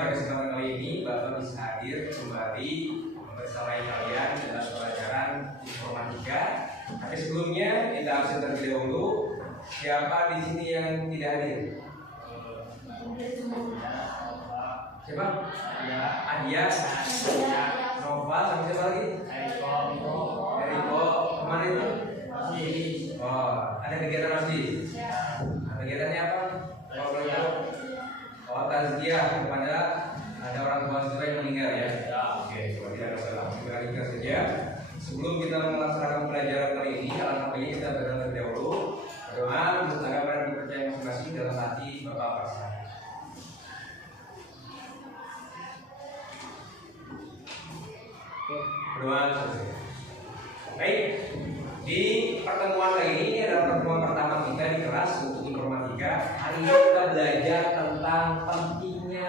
pada kesempatan kali ini Bapak bisa hadir kembali bersama kalian dalam pelajaran informatika. Tapi sebelumnya kita absen terlebih dahulu. Siapa di sini yang tidak hadir? Siapa? Adia, Nova, sama siapa lagi? Eriko. Kemana itu? Oh, ada kegiatan masih? Kegiatannya apa? Kalau boleh tahu? Oh, tazkiyah kepada ada orang tua siswa yang meninggal ya. Oke, kalau tidak ada masalah, kita lanjutkan saja. Sebelum kita melaksanakan pelajaran kali ini, alangkah baiknya kita berdoa terlebih dahulu. Berdoa untuk agama dan kepercayaan masing-masing dalam hati Bapak Pasar. Berdoa selesai. Baik, di pertemuan kali ini adalah pertemuan pertama kita di kelas untuk informatika. Hari ini kita belajar tentang pentingnya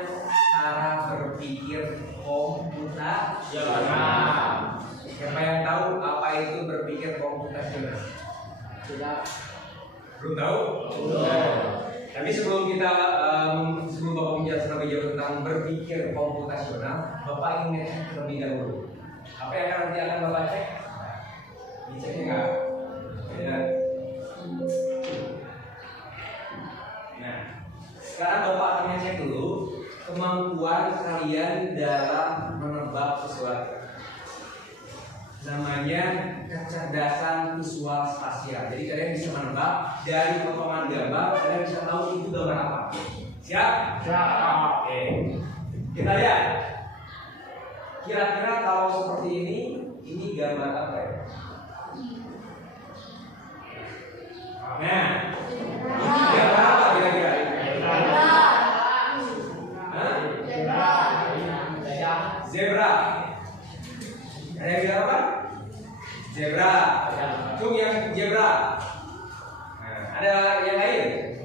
cara berpikir komputasional. Siapa yang tahu apa itu berpikir komputasional? Tidak. Belum tahu? Belum. Tapi sebelum kita sebelum Bapak menjelaskan lebih jauh tentang berpikir komputasional, Bapak ingin ngecek terlebih dahulu. Apa yang nanti akan Bapak cek? Diceknya nggak? Ya. Nah, sekarang Bapak akan ngecek dulu kemampuan kalian dalam menebak sesuatu. Namanya kecerdasan visual spasial. Jadi kalian bisa menebak dari potongan gambar, kalian bisa tahu itu gambar apa. Siap? Siap. Oke. Kita lihat. Kira-kira kalau seperti ini gambar apa ya? Nah, ini gambar apa kira-kira? Zebra. Ada yang bilang apa? Zebra. Cung yang zebra. Nah, ada yang lain?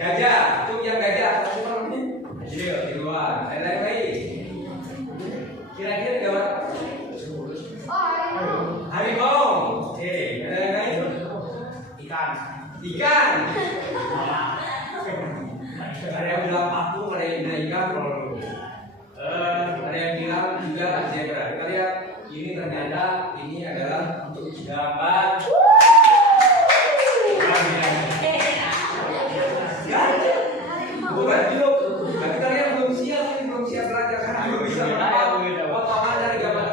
Gajah. Cung yang gajah. Apa namanya? Di luar. Ada yang lain? Kira-kira gambar apa? Harimau. Oke. Ada yang lain? Ikan. Ada yang bilang patung, ada yang bilang ikan. Ada yang bilang juga zebra. Kita lihat ini ternyata ini adalah untuk gambar. Bukan jeruk. Kita lihat belum siap belajar karena belum bisa menebak potongan dari gambar.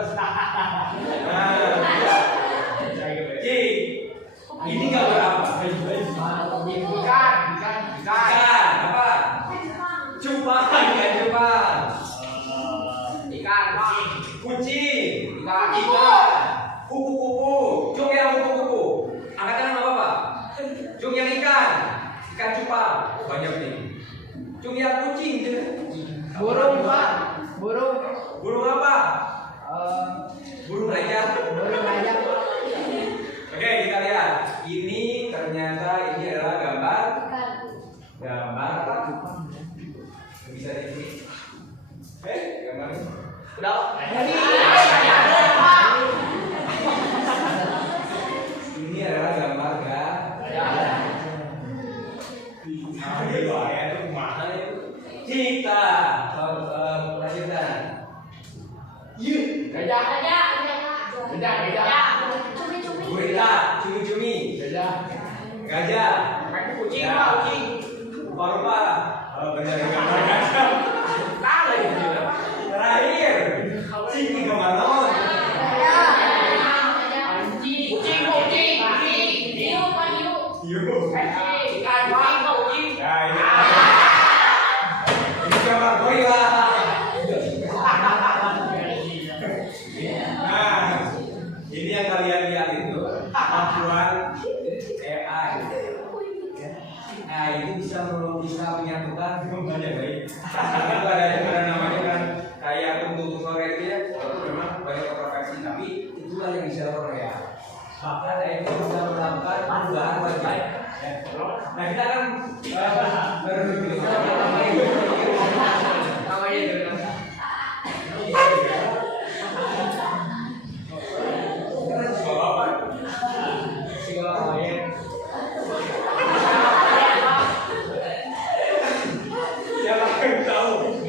Ini gambar apa? Ikan. Apa? Cupang. Kucing. Ikan. Kupu-kupu. Cung yang kupu-kupu. Angkatan nama apa? Cung yang ikan cupang. Banyak nih. Cung yang kucing. Burung Pak. Burung apa? Burung gajah. Oke, kita lihat. Ini ternyata ini adalah gambar apa? Bisa di gambar. Udah. Ini adalah gambar kita. Lanjutkan. Gajah. Gurita, cumi-cumi. Gajah. Kucing. Rupa-rupa. Benar gambar gajah. Terakhir. Cing gambar non. Ini gambar gorila. Nah, ini yang kalian lihat itu kemampuan AI. AI itu bisa menyatukan banyak baik. Itu ada namanya kan kayak untuk Korea itu ya, memang banyak kontroversi, tapi itulah yang bisa Korea. Bahkan AI itu bisa melakukan perubahan baik. Nah, kita kan berpikir Siapa yang tahu?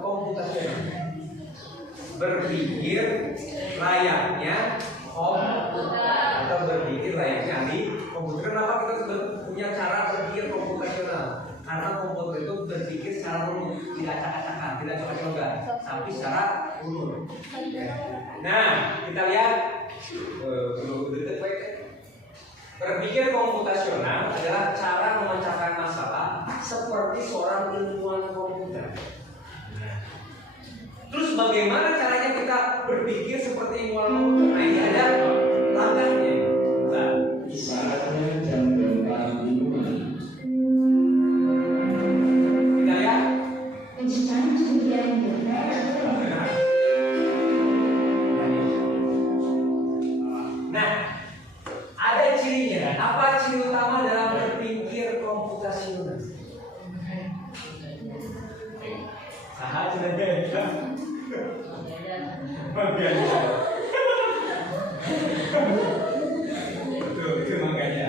komputasional. Berpikir layaknya komputer atau berpikir layaknya ahli komputer. Kenapa kita punya cara berpikir komputasional? Karena komputer itu berpikir secara umum, tidak acak-acakan, tidak coba-coba, tapi secara umum. Nah, kita lihat berpikir komputasional adalah cara memecahkan masalah seperti seorang ilmuwan komputer. Terus bagaimana caranya kita berpikir seperti ilmuwan komputer? Nah, ini ada langkahnya. Nah, Ibaratnya jam berapa minuman. kita lihat. Nah, ada cirinya. Apa ciri utama dalam berpikir komputasional? Saha sudah beda. Itu makanya.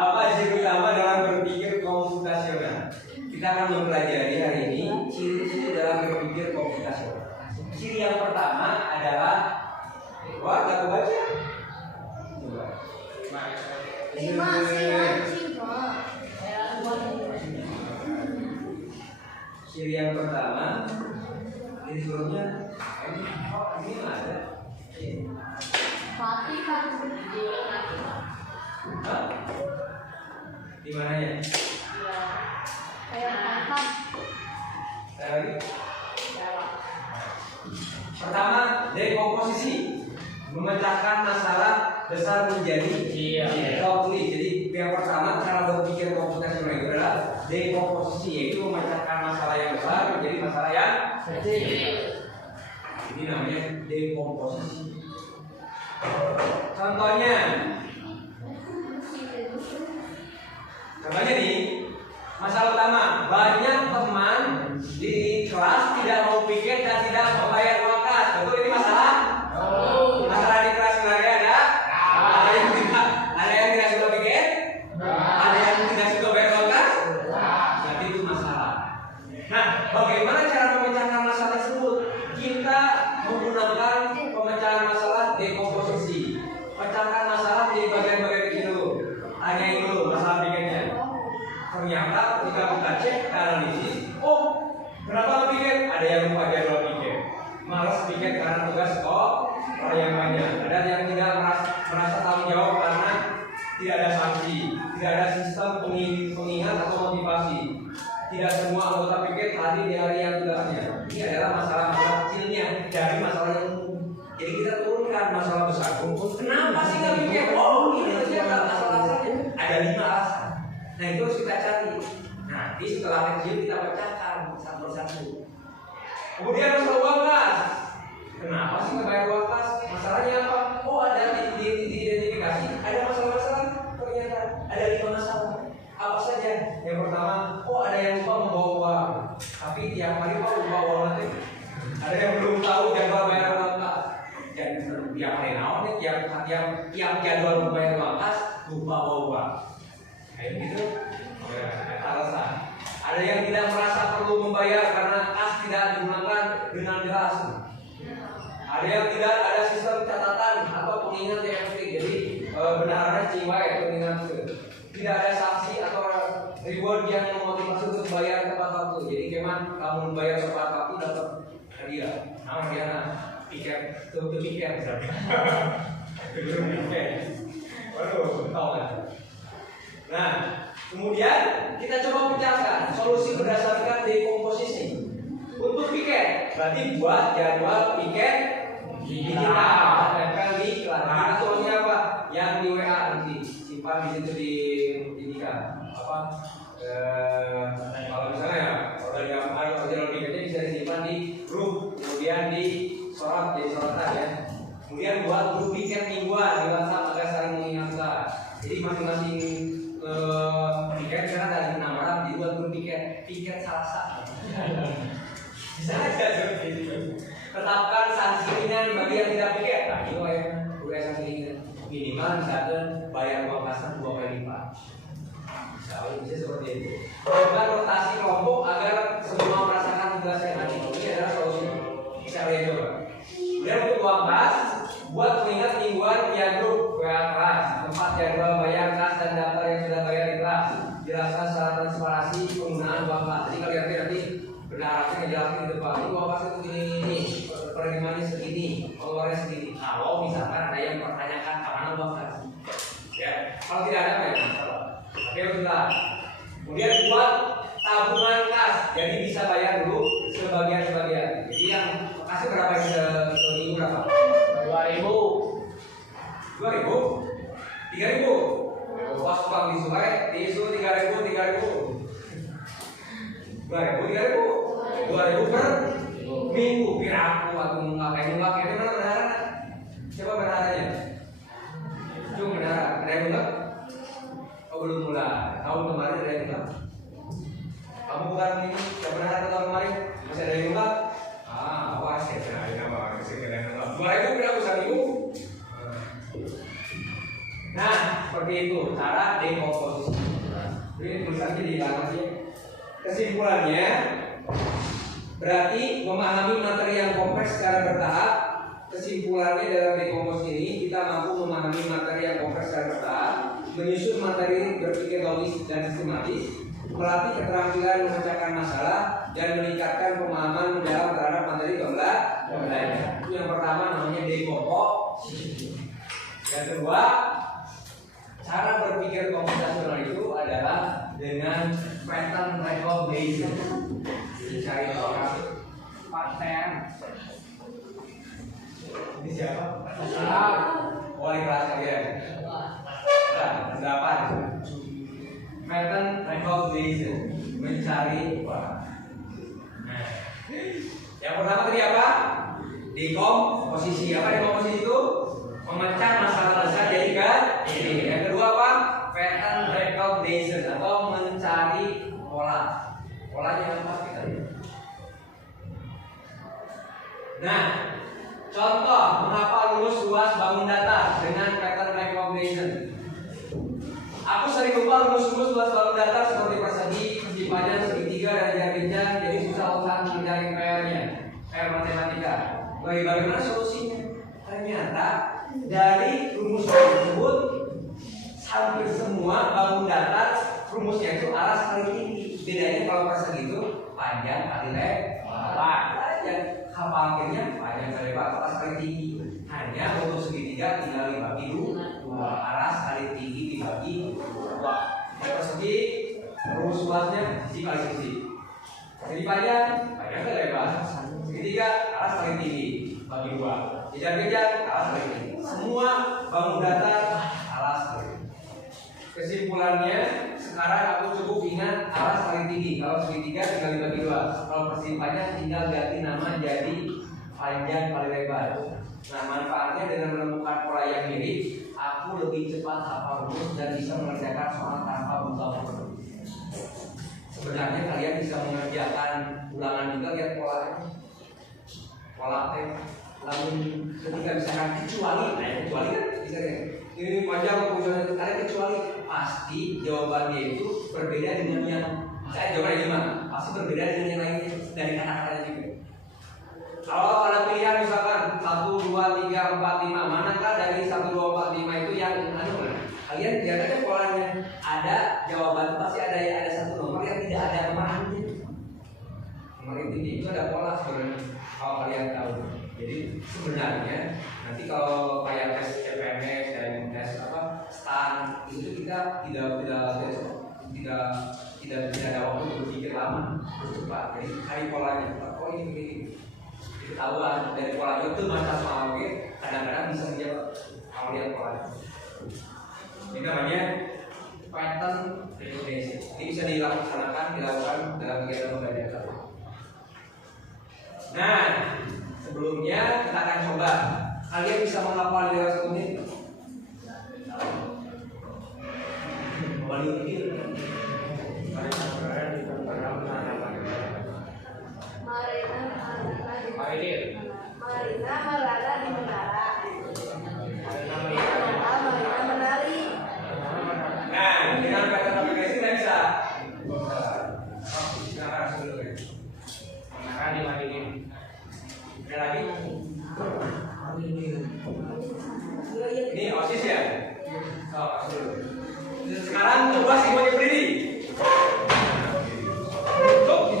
Apa ciri utama dalam berpikir komputasional? Kita akan mempelajari hari ini ciri-ciri dalam berpikir komputasional. Ciri yang pertama adalah, wah, aku baca. Coba. Ciri yang pertama, ini sebelumnya, ini ada. Hah? Di mana ya? Saya lagi. Pertama, dekomposisi, memecahkan masalah besar menjadi tulis. Jadi yang pertama cara berpikir komputasional itu adalah dekomposisi, yaitu memecahkan masalah yang besar menjadi masalah yang kecil. Ini namanya dekomposisi. Contohnya nih, masalah utama, banyak teman di kelas tidak mau piket dan tidak membayar uang kas. Betul ini masalah? Masalah di kelas keluarga ada? Ada yang tidak suka piket? Ada yang tidak suka bayar uang kas? Jadi itu masalah. Nah, bagaimana cara memecahkan masalah tersebut? Kita menggunakan pemecahan masalah dekomposisi. Pecahkan masalah di bagian-bagian kecil dulu. Hanya ini dulu masalah piketnya. Ternyata ketika kita cek analisis, oh, kenapa piket? Ada yang lupa jadwal piket, malas piket karena tugas orang yang banyak. Ada yang tidak merasa tanggung jawab karena tidak ada sanksi, tidak ada sistem pengingat atau motivasi. Tidak semua anggota piket hadir di hari yang tugasnya. Ini adalah masalah-masalah kecilnya dari masalah yang umum. Jadi kita turunkan masalah besar. Kenapa sih nggak piket? Oh, ini ternyata masalah-masalahnya ada 5 alasan. Nah, itu harus kita cari. Nanti setelah kecil kita pecahkan satu persatu. Kemudian masalah uang kas. Kenapa sih nggak bayar uang kas? Masalahnya apa? Oh, ada diidentifikasi. Ada masalah-masalah. Ternyata ada 5 masalah. Apa saja? Yang pertama, oh, ada yang lupa membawa uang. Tapi tiap hari Pak lupa uang nanti. Ada yang belum tahu jadwal bayar uang kas. Dan tiap hari naon nih, tiap jadwal membayar uang kas lupa bawa uang. Kayak gitu, alasan. Ada yang tidak merasa perlu membayar karena kas tidak digunakan dengan jelas. Ada yang tidak ada sistem catatan atau pengingat yang strict. Jadi benarnya ciwai pengingat itu. Tidak ada sanksi atau reward yang memotivasi untuk bayar tepat waktu. Jadi keman kamu membayar tepat waktu dapat hadiah. Nah, dia tiket tutup tiket misalnya. Tutup tiket. Waduh, tahu kan? Nah, kemudian kita coba pecahkan solusi berdasarkan dekomposisi. Untuk piket, berarti buat jadwal piket digital. Tempel di kelas. Nah, solusinya apa? Yang di WA nanti simpan di situ di ini kan. Apa? Kalau misalnya ya, kalau jadwal piketnya bisa disimpan di grup, kemudian di sorot jadi sorotan ya. Kemudian buat grup piket mingguan di WhatsApp agar saling mengingatkan. Jadi masing-masing piket karena ada 6 orang dibuat grup piket salsa. Bisa aja seperti itu. Tetapkan sanksi ringan bagi yang tidak piket. Nah, itu ya, udah sanksi ringan. Minimal misalkan bayar uang kasar 2 kali lipat. Bisa seperti itu. Melakukan rotasi kelompok agar semua merasakan tugas yang ada. Ini adalah solusi. Bisa kalian coba. Kemudian untuk uang kas, buat mengingat mingguan via grup WA kelas, tempat jadwal bayar kas dan daftar yang sudah bayar di kelas. Jelaskan secara transparansi penggunaan uang kas. Jadi kalian nanti berharapnya ngejelasin di depan. Ini uang kas itu ini, penerimaannya segini, pengeluarannya segini. Kalau misalkan ada yang mempertanyakan kemana uang kas, ya. Kalau tidak ada, ya masalah. Oke, sudah. Kemudian buat tabungan kas, jadi bisa bayar dulu sebagian. Jadi yang kasih berapa seminggu berapa? 2.000. 2.000? 3.000? Pas pulang di sungai, tisu 3.000. 2.000 per minggu. Piraku atau ngapain ini mana benar? Coba benarannya. Cuma benar. Ada yang enggak? Oh belum mulai. Tahun kemarin ada yang enggak? Kamu bukan ini yang benar atau tahun kemarin? Masih ada yang enggak? Awas ya, nah, 2.000 berapa seminggu? Nah, seperti itu cara dekomposisi. Ini tulisannya di atasnya. Kesimpulannya, berarti memahami materi yang kompleks secara bertahap. Kesimpulannya dalam dekomposisi ini kita mampu memahami materi yang kompleks secara bertahap, menyusun materi berpikir logis dan sistematis, melatih keterampilan memecahkan masalah, dan meningkatkan pemahaman mendalam terhadap materi pembelajaran. Itu yang pertama namanya dekomposisi. Yang kedua, cara berpikir komputasional itu adalah dengan pattern recognition. Dicari orang pattern. Ini siapa? Wali kelas kalian. Pendapat. Pattern recognition, mencari orang. Nah, yang pertama tadi apa? Dekomposisi. Apa dekomposisi itu? Memecah masalah besar jadi kan ini. Yang kedua apa? Pattern recognition atau mencari pola. Polanya apa kita lihat. Nah, contoh mengapa lulus luas bangun data dengan pattern recognition. Aku sering lupa lulus luas bangun data seperti persegi, persegi panjang, segitiga, dan jaringan. Jadi susah usaha mencari PR-nya, PR matematika. Bagaimana solusinya? Ternyata dari rumus tersebut hampir semua bangun datar rumusnya itu alas kali tinggi. Bedanya kalau persegi itu panjang kali lebar. Yang akhirnya panjang kali lebar alas kali tinggi. Hanya untuk segitiga tinggal dibagi dua, alas kali tinggi dibagi dua. Yang persegi rumus luasnya sisi kali sisi. Jadi panjang kali lebar. Segitiga alas kali tinggi bagi dua. Kejar-kejar alas kali tinggi. Semua bangun datar alas kali tinggi. Kesimpulannya sekarang aku cukup ingat alas kali tinggi. Kalau segitiga tinggal dibagi dua. Kalau persegi panjang tinggal ganti nama jadi panjang kali lebar. Nah, manfaatnya dengan menemukan pola yang mirip, aku lebih cepat hafal rumus dan bisa mengerjakan soal tanpa buka buku. Sebenarnya kalian bisa mengerjakan ulangan juga, lihat polanya. Pola T. Lalu ketika misalkan kecuali kan bisa ini panjang tulisannya ada kecuali, pasti jawabannya itu berbeda dengan yang jawabannya gimana? Pasti berbeda dengan yang lainnya dari kata-katanya juga. Kalau ada pilihan misalkan 1, 2, 3, 4, 5, manakah dari 1, 2, 4, 5 itu yang kalian lihat aja polanya. Ada jawaban pasti ada satu nomor yang tidak ada nomornya. Nomor ini itu ada pola sebenarnya kalau kalian tahu. Jadi sebenarnya nanti kalau kayak tes CPNS dan tes STAN itu kita tidak ada waktu berpikir lama, cepat. Jadi cari polanya. Oh ini begini. Ketahuan dari pola itu masa soal kadang-kadang bisa menjawab kalau lihat polanya. Ini namanya pattern recognition. Ini bisa dilakukan dalam kegiatan pembelajaran. Nah, sebelumnya kita akan coba. Kalian bisa menghafal di dalam 1 menit? Kembali pikir. Marina berada di menara. Marina menari. Nah, dengan pattern recognition Sekarang coba semuanya berdiri. Cukup.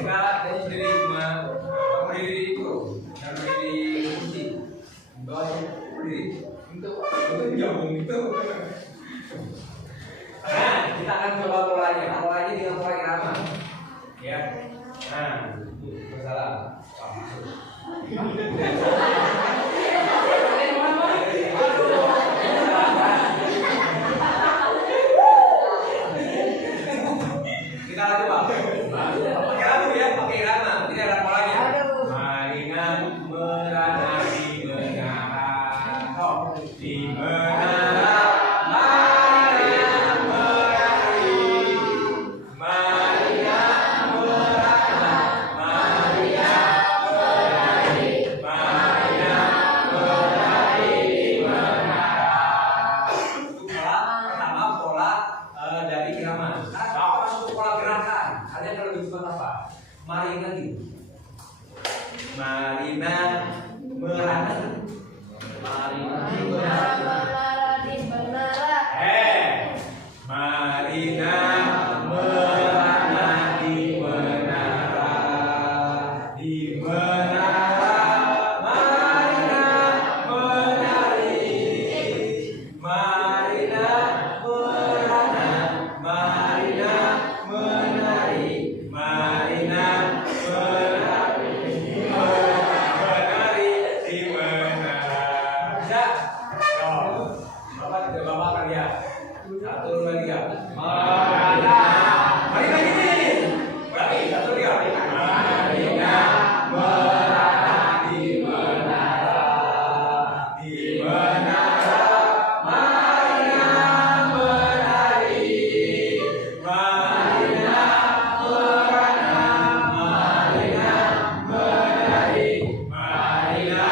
Kita jadi berdiri cuma berdiri itu, dan berdiri kunci. Bawahnya berdiri. Untuk jambung itu. Nah, kita akan coba polanya. Polanya dengan pola irama. Ya. Nah, masalah. Kita coba. Pakai lagu ya, pakai irama. Ini ada polanya. Maringan merana di menara. Di menara. Marina gitu. Marina merana. Marina di menara. Marina merana di menara. Di menara Marina menari. Marina merana. Marina menari. Marina menari di menara. Bisa? Bapak tidak bapak kan ya? 1, 2, 3. Marina. Marina gini. Berarti 1, 2, 3. Marina merana di menara. Di menara Marina menari. Marina merana. Marina menari. Marina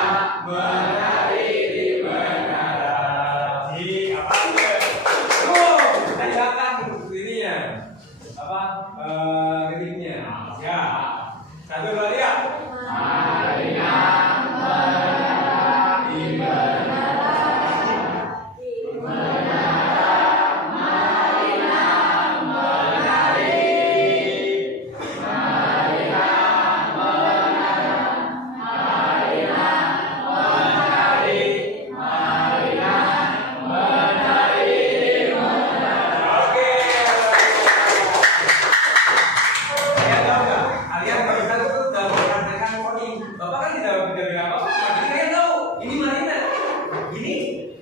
menari di menara. Di apa? Dari belakang ininya apa? Ritmenya. Ya. 1, 2, 3. Marina menara di menara. Di menara Marina menari. Marina menara. Marina menari. Marina menari di menara. Oke. Kalian tahu nggak? Kalian barusan itu sudah mempraktekkan coding. Bapak kan tidak bilang apa. Tapi kalian tahu ini Marina, ini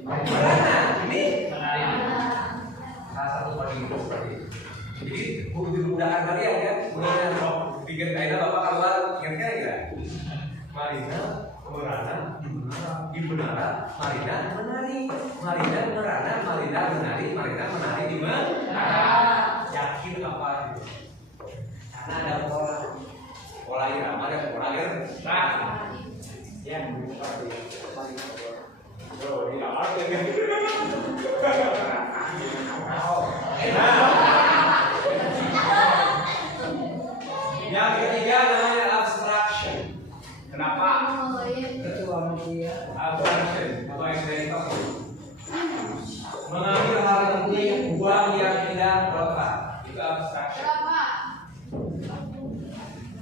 Marana, ini salah satu coding itu seperti itu. Jadi dimudahkan kalian kan. Kemudian kalau pikir kalian bapak keluar ingatkan enggak? Marina merana di menara, Marina menari. Marina merana, Marina menari, Marina menari di menara. Yakin apa itu? Karena ada pola irama, ada pola irama. Ya, oh, ini apa ya? Yang ketiga namanya abstraction. Kenapa? Ketua media. Abstraction. Apa yang saya tahu? Mengambil hal penting, buang yang tidak relevan. Itu abstraction.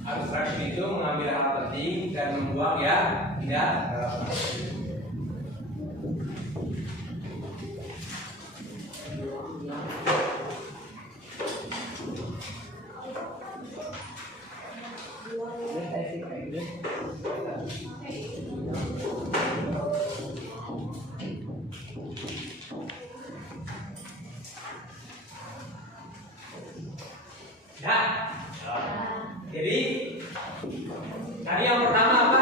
Abstraction itu mengambil hal penting dan membuang yang tidak relevan. Ya. Jadi tadi yang pertama apa?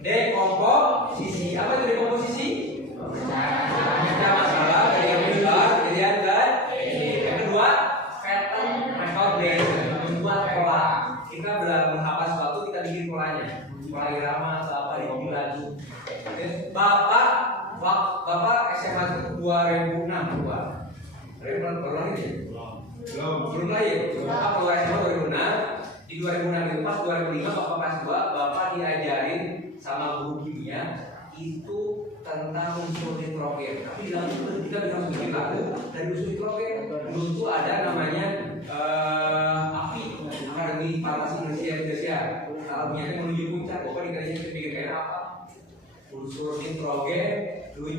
Dekomposisi. Apa itu dekomposisi? Kita masalah dari yang besar, kemudian dan yang kedua pattern metode, membuat pola. Kita menghafal sesuatu, kita bikin polanya, pola irama atau apa di lagu. Bapak SMA itu 2006 keluar. Baru lagi belum lahir. Bapak keluar SMA 2006. Di 2006 itu pas 2005 Bapak kelas 2, Bapak diajarin sama guru kimia itu tentang unsur nitrogen. Tapi di dalam itu kita bisa bikin lagu dari unsur nitrogen. Dulu itu ada namanya API, Akademi Farmasi Indonesia. Alamnya menuju puncak. Bapak dikasih bikin kayak apa? Unsur nitrogen 78%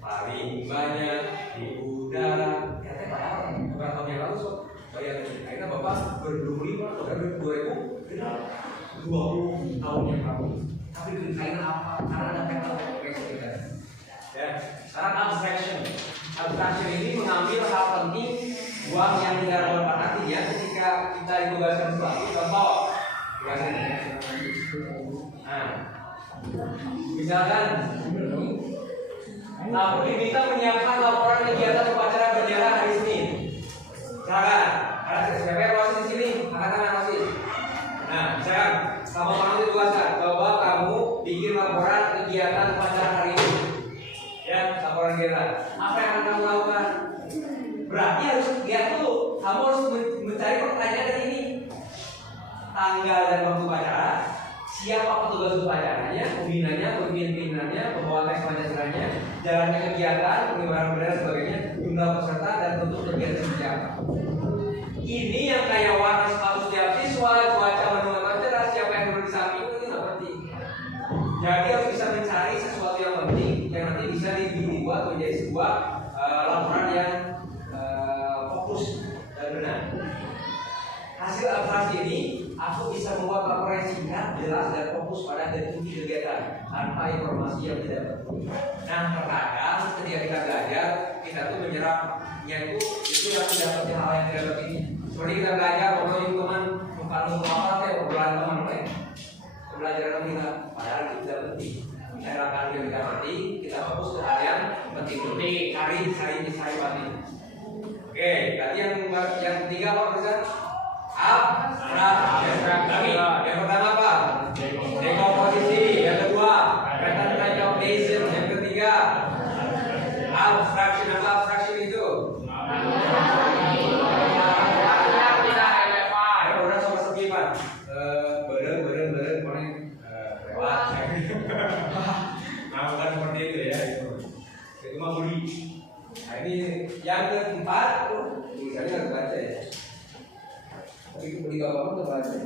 paling banyak di udara. Katanya padahal beberapa tahun yang lalu sob, bayangin akhirnya bapak ber-25 atau 2020 tahun yang lalu. Tapi kaitan apa? Karena ada pattern kita. Ya, sekarang abstraction. Abstraction ini mengambil hal penting buang yang tidak relevan nanti ya ketika kita ditugaskan sesuatu. Contoh, nah, misalkan aku diminta menyiapkan laporan kegiatan upacara bendera hari Senin. Silakan, ada siapa yang rosis di sini? Angkat tangan rosis. Nah, misalkan sama orang itu ditugaskan bahwa kamu bikin laporan kegiatan upacara hari ini. Ya, laporan kegiatan. Apa yang akan kamu lakukan? Berarti harus lihat dulu. Kamu harus mencari pertanyaan dari ini. Tanggal dan waktu upacara, siapa petugas upacaranya, pembinanya, pemimpinannya, pembawa teks Pancasilanya, jalannya kegiatan, pengibaran bendera dan sebagainya, jumlah peserta dan bentuk kegiatan seperti apa. Ini yang kayak warna status tiap siswa, cuaca mendung cerah, siapa yang duduk di samping itu nggak penting. Jadi harus bisa mencari sesuatu yang penting yang nanti bisa dibuat menjadi sebuah laporan yang fokus dan benar. Hasil abstraksi ini aku bisa membuat laporan singkat, jelas dan fokus pada inti kegiatan tanpa informasi yang tidak penting. Nah, terkadang ketika kita belajar, kita tuh menyerapnya itu yang tidak hal yang tidak penting. Seperti kita belajar, kalau teman bukan untuk apa ya, obrolan teman pembelajaran kita, padahal itu tidak penting. Kita lakukan yang tidak penting, kita fokus ke hal yang penting. Cari penting. Oke, tadi yang ketiga apa pesan? Abstraksi. Yang pertama apa? Dekomposisi. Yang kedua, pattern recognition. Yang ketiga, abstraction. Apa abstraction itu? Ada orang sama sepi pak. Beren lewat. Nah bukan seperti itu ya. Itu mah budi. Nah ini yang keempat, tulisannya harus baca ya. Tapi beli bapak itu baca.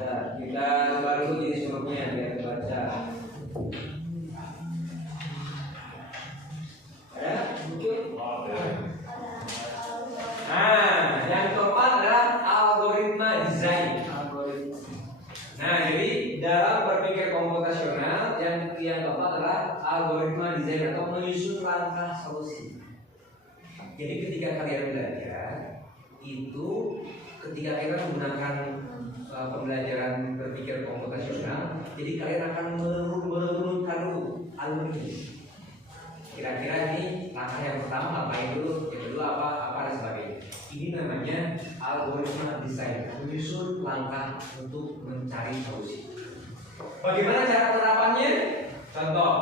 Nah, kita baru jenis hurufnya biar baca. Ada? Muncul? Nah, yang keempat adalah algoritma desain. Nah, jadi dalam berpikir komputasional yang keempat adalah algoritma desain atau menyusun langkah solusi. Jadi ketika kalian belajar itu, ketika kalian menggunakan pembelajaran berpikir komputasional, jadi kalian akan menurunkan dulu algoritma. Kira-kira ini langkah yang pertama ngapain dulu, yang kedua apa dan sebagainya. Ini namanya algoritma desain, menyusun langkah untuk mencari solusi. Bagaimana cara penerapannya? Contoh,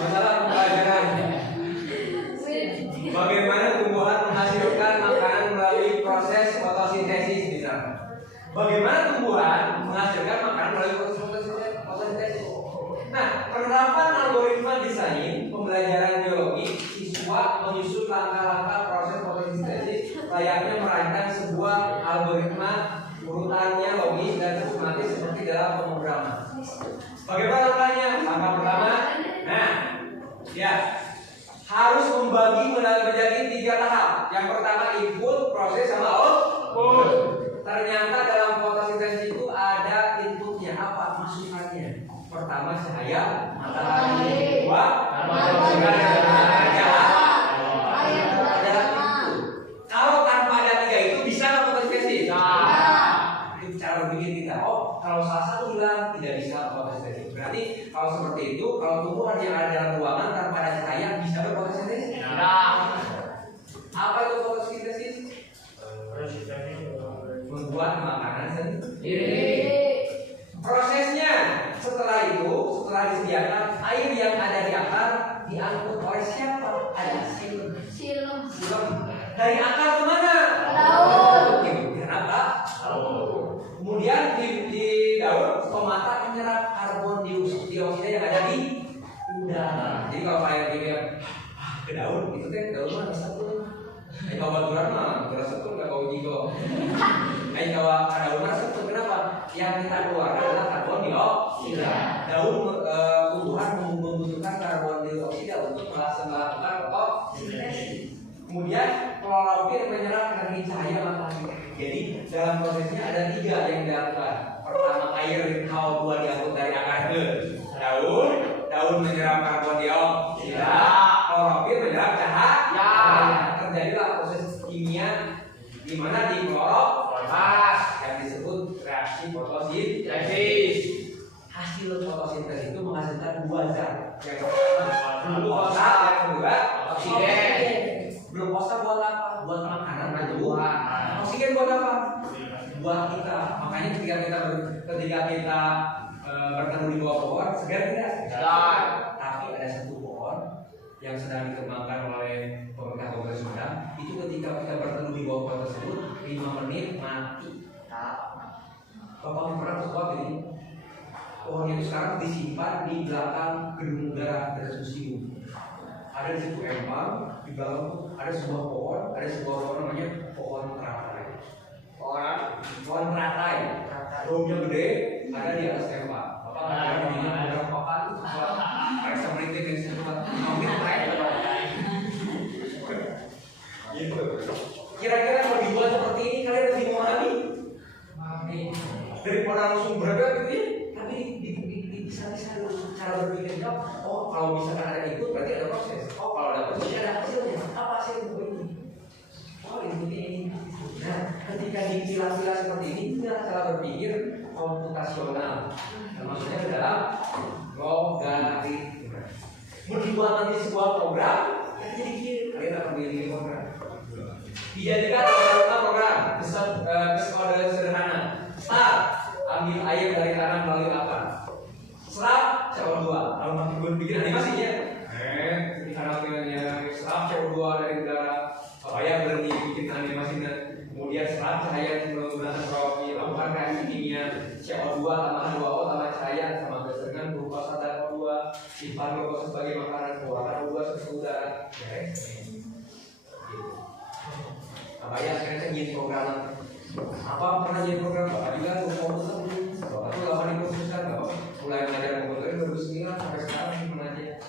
masalah pembelajaran. Bagaimana tumbuhan menghasilkan makanan melalui proses fotosintesis misalnya. Bagaimana tumbuhan menghasilkan makanan melalui proses fotosintesis. Nah, penerapan algoritma desain pembelajaran biologi, siswa menyusun langkah-langkah proses fotosintesis layaknya merancang sebuah algoritma urutannya logis dan sistematis seperti dalam pemrograman. Bagaimana langkahnya? Langkah pertama, harus membagi menjadi 3 tahap. Yang pertama input, proses, sama output. Ternyata dalam fotosintesis itu ada inputnya, apa masukannya? Pertama cahaya matahari, kedua kalau tanpa ada 3 itu bisa nggak fotosintesis? Itu cara berpikir kita. Kalau salah satu bilang tidak bisa fotosintesis. Berarti kalau seperti itu, kalau tumbuhan yang ada dalam ruangan tanpa ada cahaya bisa berfotosintesis? Apa itu fotosintesis? Membuat makanan sendiri. Prosesnya setelah disediakan air yang ada di akar diangkut oleh siapa? Ada silem. Dari akar kemana? Daun. Kenapa? Kemudian di daun stomata menyerap karbon dioksida yang ada di udara. Jadi kalau kalian pikir ke daun, itu kan daun mah satu. Kalau baturan mah berasa pun nggak bau jigo. Kalau daun mah satu, kenapa? Yang kita keluarkan adalah karbon dioksida. Daun tumbuhan membutuhkan karbon dioksida untuk melakukan fotosintesis. Kemudian klorofil menyerap energi cahaya matahari. Jadi dalam prosesnya ada 3 yang dilakukan. Pertama, air H2 diangkut dari akar ke daun. Daun menyerap karbon dioksida. Klorofil menyerap cahaya. Terjadilah proses kimia di mana di kloroplast yang disebut reaksi fotosintesis. Hasil fotosintesis itu menghasilkan 2 zat. Yang pertama glukosa, yang kedua oksigen. Glukosa buat apa? Buat makanan atau oksigen buat apa? Buat kita. Makanya ketika kita bertemu di bawah pohon, segar tidak? Segar. Tapi ada satu pohon yang sedang dikembangkan oleh pemerintah Kabupaten Sumedang. Itu ketika kita bertemu di bawah pohon tersebut 5 menit mati. Bapak pernah bersuara ini? Pohon itu sekarang disimpan di belakang gedung negara dekat museum. Ada di situ empang, di belakang ada sebuah pohon, namanya pohon teratai. Pohon teratai. Daunnya gede, ada di atas empang. Bapak nggak ada berapa papan? Ada semenit yang sekitar 5 menit. Gitu. Kira-kira kalau dibuat seperti ini kalian lebih memahami? Daripada langsung berada gitu ya. Tapi bisa dulu cara berpikirnya. Oh, kalau misalkan ada input berarti ada proses. Oh, kalau ada proses ada hasilnya. Apa hasil ini? Oh, inputnya ini. Nah, ketika dipilah-pilah seperti ini, inilah cara berpikir komputasional. Maksudnya adalah logaritma. Membuat nanti sebuah program, jadi kalian akan memiliki program. Dijadikan program kode sederhana. Start, ambil air dari tanah melalui apa? Serap CO2. Kalau makin bikin animasinya, di kanalnya serap CO2 dari udara. Supaya berhenti bikin animasinya. Kemudian serap cahaya menggunakan klorofil, lakukan reaksi kimia CO2 tambah H2O tambah cahaya sama dengan glukosa dan O2. Simpan glukosa sebagai makanan, keluarkan O2 ke udara. Apa ya akhirnya jadi programan? Apa pernah jadi program? Bapak juga komputer dulu. Bapak tuh lama di komputer, Bapak mulai belajar komputer 2009 sampai sekarang mengajar.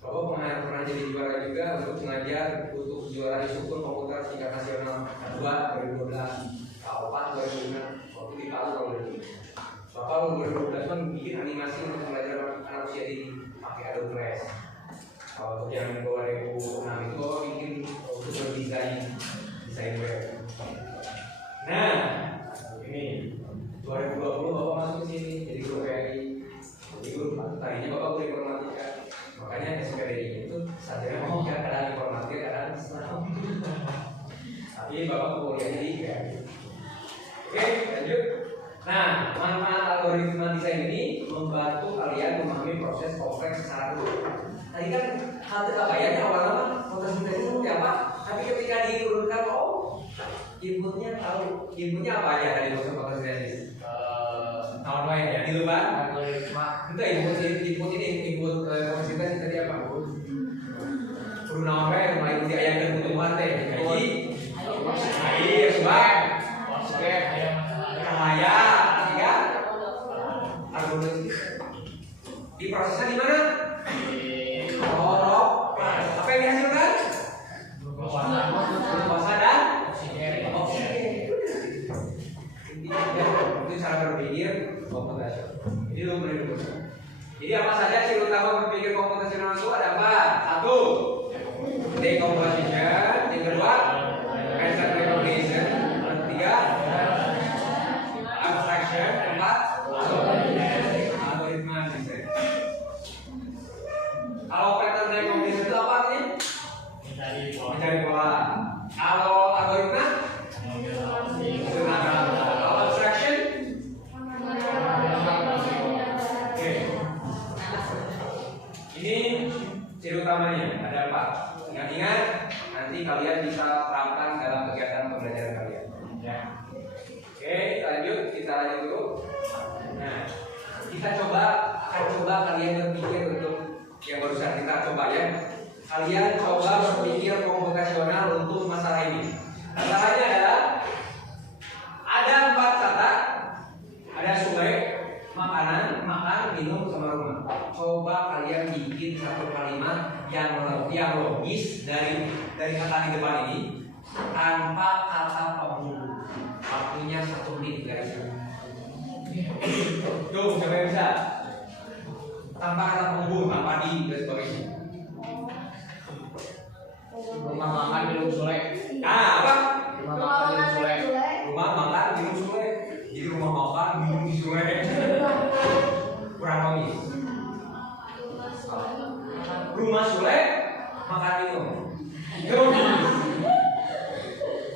Bapak pernah jadi juara juga untuk mengajar untuk juara instruktur komputer tingkat nasional kedua 2012, K4 2006 waktu di Palu tahun 2012. Bapak 2012 kan bikin animasi untuk belajar anak usia dini pakai Adobe Flash. Kalau untuk yang 2006 itu Bapak bikin untuk berdesain web. Nah, ini 2020 Bapak masuk ke sini jadi guru PRI. Jadi guru tadinya Bapak guru informatika. Makanya SPDI itu sarjana pendidikan kadang informatika kadang Islam. Tapi Bapak kuliahnya di PRI. Oke, lanjut. Nah, manfaat algoritma desain ini membantu kalian memahami proses kompleks secara dulu. Tadi kan hal terbayangnya awalnya fotosintesis seperti apa, tapi ketika diturunkan inputnya tahu inputnya apa aja tadi proses fotosintesis. Tahun lain ya, dilupa? Itu input ini input fotosintesis tadi apa? Kudu naon wae mulai diayakeun ku tumbuhan teh. Hiji air, sebab cahaya, ya. Diprosesnya di mana? Apa yang dihasilkan? Glukosa dan oksigen. Itu cara berpikir komputasional. Jadi lu beri. Jadi apa saja ciri utama berpikir komputasional itu ada empat. Satu, decomposition. Yang kedua, pattern recognition. Yang ketiga, abstraction. Keempat, algoritma design. Kalau pattern recognition itu apa artinya? Mencari pola. Kalau algoritma? Kalau abstraction? Oke. Ini ciri utamanya ada 4. Ingat-ingat nanti kalian kalian bisa terapkan dalam kegiatan pembelajaran kalian. Ya. Oke, kita lanjut dulu. Nah, kita akan coba kalian berpikir untuk yang barusan kita coba ya. Kalian coba berpikir provokasional untuk masalah ini. Masalahnya adalah ada 4 kata, ada sungai, makanan, makan, minum, sama rumah. Coba kalian bikin satu kalimat yang logis dari kata di depan ini tanpa kata penghubung. Waktunya 1 menit guys. Tuh, coba bisa. Tanpa kata penghubung, tanpa di dan sebagainya. Rumah makan minum sule. Apa? Rumah makan minum sule. Rumah makan minum sule. Jadi rumah makan minum di sule. Kurang logis. Rumah sule makan minum.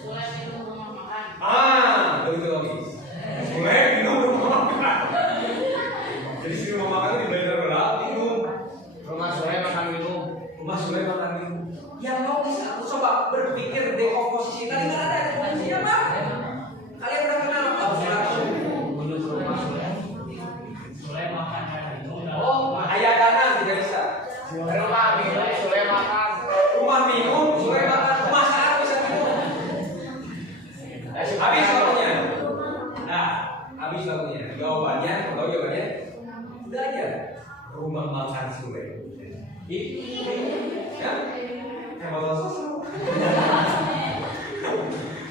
Sule minum rumah makan. Begitu logis. Sule minum rumah makan. Jadi si rumah makan itu dibayar berapa? Minum. Rumah sule makan minum. Rumah sule makan minum. Yang logis, aku coba berpikir dekomposisi. Tadi kan ada dekomposisinya Pak. Kalian udah kenal apa? Menuju rumah sule. Sule makan minum. Oh, ayah kanan tidak bisa. Rumah minum sule makan. Rumah minum, sule makan. Rumah saat bisa minum. Habis waktunya. Nah, habis waktunya. Jawabannya, kalau jawabannya udah aja. Rumah makan sule. Ya? Botol susu.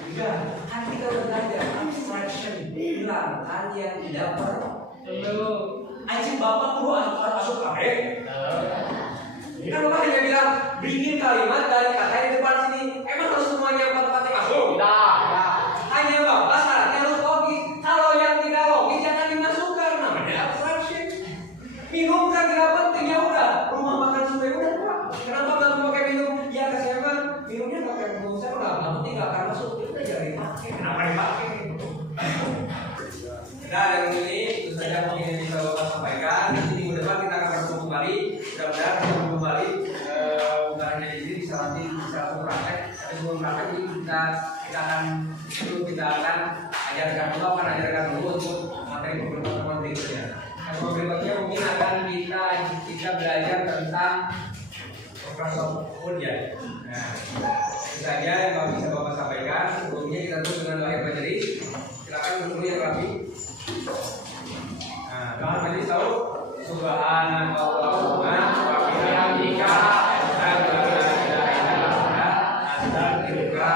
Enggak, kan kita udah belajar abstraction. Bilang kalian dapat. Anjing bapak guru masuk kafe. Kan bapak hanya bilang bikin kalimat dari kata yang di depan sini. Emang harus semuanya 4 kata masuk? Tidak. Hanya bapak syaratnya harus logis. Kalau yang tidak logis jangan dimasukkan. Namanya abstraction. Minum kan tidak penting, ya udah. Rumah makan sule udah Pak. Kenapa nggak pakai minum? Ya kasih apa? Minumnya pakai minum saya nggak penting, nggak akan masuk. Itu jangan dipakai. Kenapa dipakai? Nah, dari ini itu saja mungkin yang bisa bapak sampaikan. Nanti minggu depan kita akan bertemu kembali. Mudah-mudahan kita bertemu kembali. Bukannya di sini bisa nanti bisa langsung praktek. Tapi sebelum praktek ini kita akan ajarkan dulu, untuk materi pertemuan berikutnya. Nah, berikutnya mungkin akan kita belajar tentang Microsoft ya. Nah, itu saja yang kami bisa bapak sampaikan. Sebelumnya kita tutup dengan lahir majelis. Silakan dulu yang rapi. Nah, doa majelis tahu. Subhanallahumma wa bihamdika asyhadu an la ilaha illa anta astaghfiruka